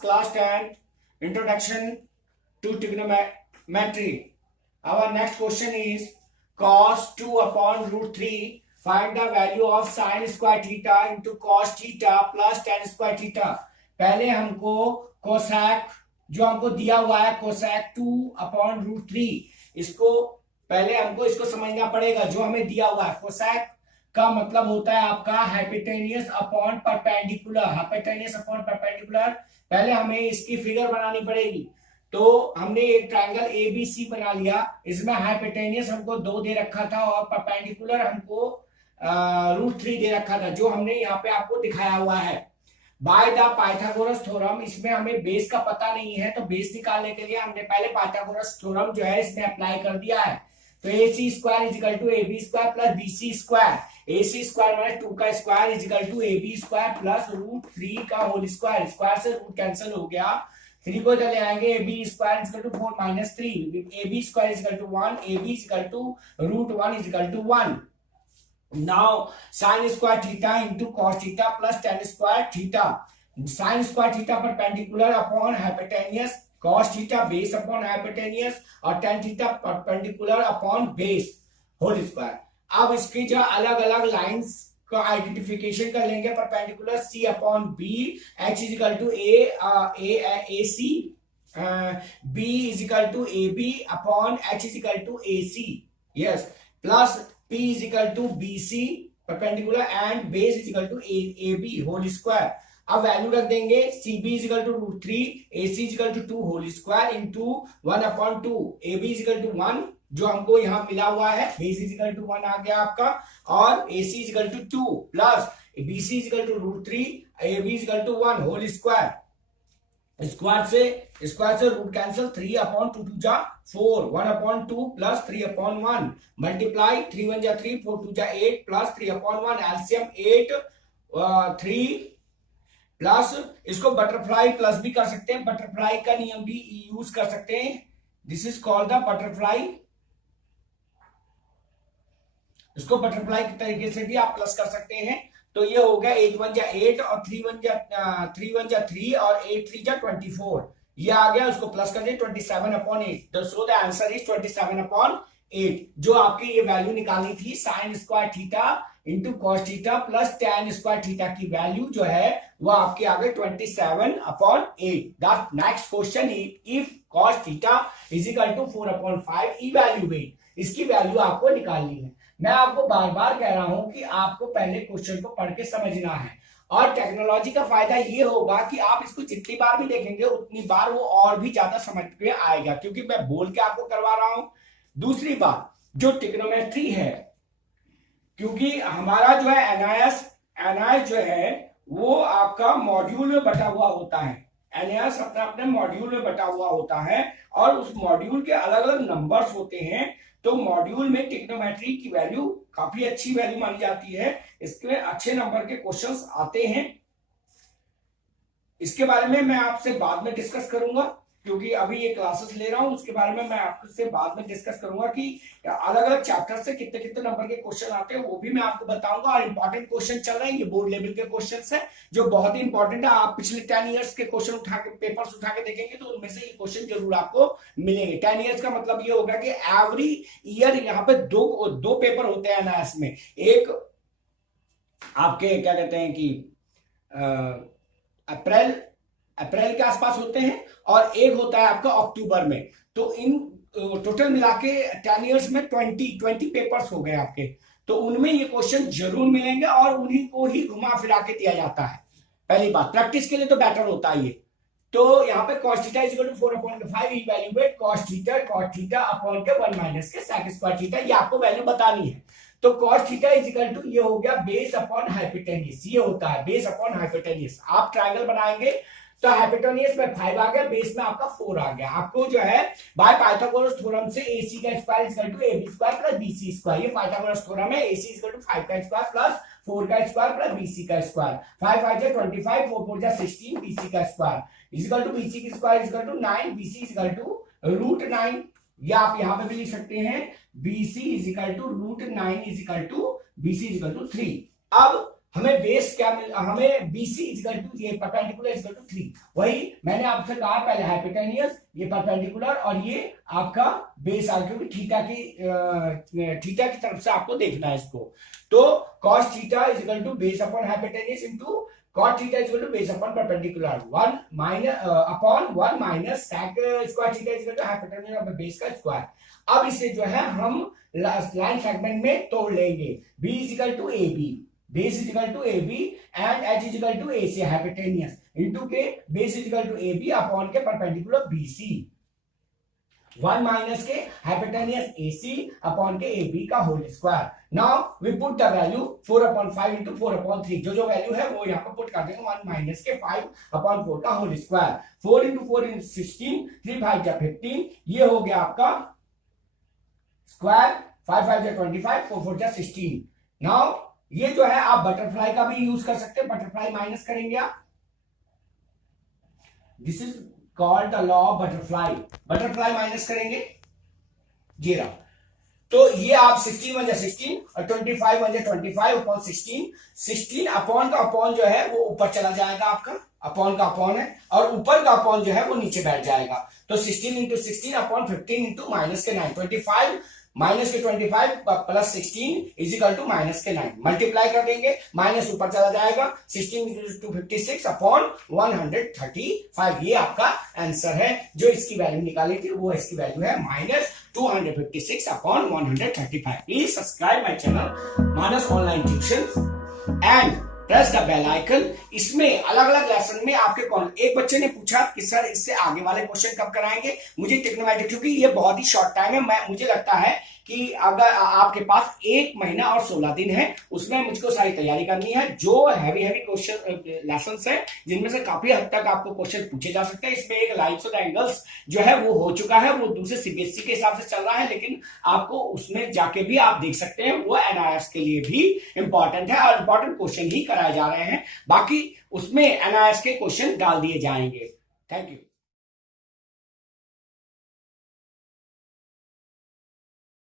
class 10 introduction to trigonometry. Our next question is cos 2 upon root 3. Find the value of sin square theta into cos theta plus tan square theta. पहले हमको cosec जो हमको दिया हुआ है cosec 2 upon root 3, इसको पहले हमको इसको समझना पड़ेगा। जो हमें दिया हुआ है कोसेक का मतलब होता है आपका hypotenuse upon perpendicular. Hypotenuse upon perpendicular पहले हमें इसकी फिगर बनानी पड़ेगी। तो हमने एक ट्रायंगल एबीसी बना लिया, इसमें हाइपोटेनियस हमको 2 दे रखा था और परपेंडिकुलर हमको रूट 3 दे रखा था, जो हमने यहाँ पे आपको दिखाया हुआ है बाय द पाइथागोरस थ्योरम। इसमें हमें बेस का पता नहीं है, तो बेस निकालने के लिए हमने पहले पाइथागोरस थ्योरम जो है इसमें अप्लाई कर दिया है। तो AC square is equal to AB square plus BC square. AC square minus 2 का square is equal to AB square plus root 3 का होल स्क्वायर। स्क्वायर से रूट कैंसिल हो गया, 3 को चले आएंगे। AB square is equal to 4 minus 3, AB square is equal to 1, AB is equal to root 1 is equal to 1। Now sin square theta into cos theta plus tan square theta. Sin square theta perpendicular upon hypotenuse, cos theta base upon hypotenuse और tan theta perpendicular upon base whole square। अब इसकी जो अलग अलग lines का identification कर लेंगे। Perpendicular C upon B, H is equal to AC, B is equal to AB upon H is equal to AC, yes, plus P is equal to BC perpendicular and base is equal to AB whole square। अब value रख देंगे। CB is equal to root 3, AC is equal to 2 whole square into 1 upon 2, AB is equal to 1 जो हमको यहाँ मिला हुआ है, base is equal to 1 आ गया आपका, और AC is equal to 2 plus BC is equal to root 3, AB is equal to 1 whole square। Square से रूट कैंसिल, 3 अपॉन 2 2 जा 4, 1 अपॉन 2 प्लस 3 अपॉन 1 मल्टीप्लाई 3 1 जा 3, 4 2 जा 8 प्लस 3 अपॉन 1, एलसीएम 8 3 प्लस इसको butterfly plus भी कर सकते हैं, बटरफ्लाई का नियम भी यूज कर सकते हैं। This is called the butterfly. इसको बटरफ्लाई के तरीके से भी आप प्लस कर सकते हैं। तो ये हो गया 8 1 जा 8 और 3 1 जा 3 और 8 3 जा 24, ये आ गया। उसको प्लस कर दिए 27 upon 8। So the answer is 27 upon 8। जो आपकी ये वैल्यू निकाली थी sine square theta into cos theta plus tan square theta की वैल्यू जो है वो आपके आ गए 27 upon 8। The next question is if cos theta is equal to 4 upon 5 evaluate, इसकी वैल्यू आपको निकालनी है। मैं आपको बार बार कह रहा हूं कि आपको पहले क्वेश्चन को पढ़ के समझना है, और टेक्नोलॉजी का फायदा ये होगा कि आप इसको जितनी बार भी देखेंगे उतनी बार वो और भी ज्यादा समझ में आएगा, क्योंकि मैं बोल के आपको करवा रहा हूं। दूसरी बात, जो ट्रिग्नोमेट्री है, क्योंकि हमारा जो है एनआईएस जो है वो आपका मॉड्यूल में बटा हुआ होता है। एनआईएस अपने मॉड्यूल में बटा हुआ होता है और उस मॉड्यूल के अलग अलग नंबर्स होते हैं। तो मॉड्यूल में ट्रिग्नोमेट्री की वैल्यू काफी अच्छी वैल्यू मानी जाती है, इसमें अच्छे नंबर के क्वेश्चंस आते हैं। इसके बारे में मैं आपसे बाद में डिस्कस करूंगा, क्योंकि अभी ये क्लासेस ले रहा हूं। उसके बारे में मैं आपसे बाद में डिस्कस करूंगा कि अलग अलग चैप्टर से कितने कितने नंबर के क्वेश्चन आते हैं, वो भी मैं आपको बताऊंगा। और इंपॉर्टेंट क्वेश्चन चल रहे हैं, ये बोर्ड लेवल के क्वेश्चन है जो बहुत ही इंपॉर्टेंट है। आप पिछले 10 ईयर्स के क्वेश्चन पेपर्स उठा के देखेंगे तो उनमें से ये क्वेश्चन जरूर आपको मिलेंगे। 10 ईयर्स का मतलब ये होगा कि एवरी ईयर यहाँ पे दो पेपर होते हैं एनआईएस में। एक आपके क्या कहते हैं कि अप्रैल के आसपास होते हैं और एक होता है आपका अक्टूबर में। तो इन टोटल मिला के 10 ईयर्स में 20 पेपर्स हो गए आपके। तो उनमें ये क्वेश्चन जरूर मिलेंगे और उन्हीं को ही घुमा फिरा के दिया जाता है। पहली बात, प्रैक्टिस के लिए तो बेटर होता है ये। तो यहाँ पे cos theta is equal to 4 upon 5 evaluate cos theta upon के 1 माइनस के sec स्क्वायर थीटा, ये आपको वैल्यू बतानी है। तो cos theta is equal to ये हो गया बेस अपॉन हाइपोटेन्यूज, ये होता है बेस अपॉन हाइपोटेन्यूज। आप ट्रायंगल बनाएंगे तो हाइपोटेन्यूज में 5 आ गया, बेस में आपका 4 आ गया। आपको जो है बाय पाइथागोरस थ्योरम से AC का square is equal to AB square plus BC square, ये पाइथागोरस थ्योरम है। AC इज इक्वल टू 5 का स्क्वायर प्लस 4 का स्क्वायर प्लस BC का स्क्वायर, 5 5 जा 25, 4 4 जा 16, BC का square is equal to BC की square is equal to 9, BC is equal to root 9। या आप यहां पे भी लिख सकते हैं BC is equal to root 9 is equal to BC is equal to 3। अब हमें बेस क्या मिल, हमें BC इक्वल टू ये परपेंडिकुलर इक्वल टू 3, वही मैंने आपसे कहा पहले हाइपोटेनियस, ये परपेंडिकुलर और ये आपका बेस आ, क्योंकि थीटा की तरफ से आपको देखना है इसको। तो cos theta is equal to base upon hypotenuse into cot theta is equal to base upon perpendicular 1 minus upon 1 minus sec square theta is equal to hypotenuse of the base का square. अब इसे जो है हम line segment में तोड़ लेंगे। B is equal to AB, base is equal to AB and H is equal to AC hypotenuse into के base is equal to AB upon के परपेंडिकुलर BC, 1 माइनस के हाइपोटेनियस AC अपॉन के AB का whole square. Now we put the value 4/5 into 4/3, जो value है वो यहाँ पर पुट कर देंगे 1 माइनस के 5/4 का होल स्क्वायर। 4 इंटू 4 इंटू 16, 3 5 जा 15, ये हो गया आपका स्क्वायर, 5 5 जा 25, 4 4 जा 16। नाउ ये जो है आप बटरफ्लाई का भी यूज कर सकते हैं, बटरफ्लाई माइनस करेंगे आप, this is called the law of butterfly, butterfly minus करेंगे ये रहा। तो ये आप 16 1 जा 16 और 25 1 जा 25 अपॉन 16, 16 अपॉन का अपॉन जो है वो ऊपर चला जाएगा, आपका अपॉन का अपॉन है और ऊपर का अपॉन जो है वो नीचे बैठ जाएगा। तो 16 into 16 upon 15 into minus k 9, 25 minus k 25 plus 16 is equal to minus k 9, multiply कर देंगे, माइनस ऊपर चला जाएगा, 16 इंटू 56 अपॉन 135। ये आपका आंसर है, जो इसकी वैल्यू निकाली थी वो इसकी वैल्यू है minus 256 upon 135। Please subscribe my channel Manas online tuition and press the bell icon. इसमें अलग अलग लेसन में आपके कौन, एक बच्चे ने पूछा कि सर इससे आगे वाले क्वेश्चन कब कराएंगे मुझे ट्रिग्नोमेट्री, क्योंकि ये बहुत ही शॉर्ट टाइम है, मुझे लगता है कि अगर आपके पास 1 महीना और 16 दिन है उसमें मुझको सारी तैयारी करनी है। जो हैवी क्वेश्चन लेसन है जिनमें से काफी हद तक आपको क्वेश्चन पूछे जा सकते हैं, इसमें एक लाइन्स और एंगल्स जो है वो हो चुका है, वो दूसरे CBSE के हिसाब से चल रहा है, लेकिन आपको उसमें जाके भी आप देख सकते हैं, वो NIRS के लिए भी इंपॉर्टेंट है और इंपॉर्टेंट क्वेश्चन ही कराए जा रहे हैं, बाकी उसमें NIRS के क्वेश्चन डाल दिए जाएंगे। Thank you.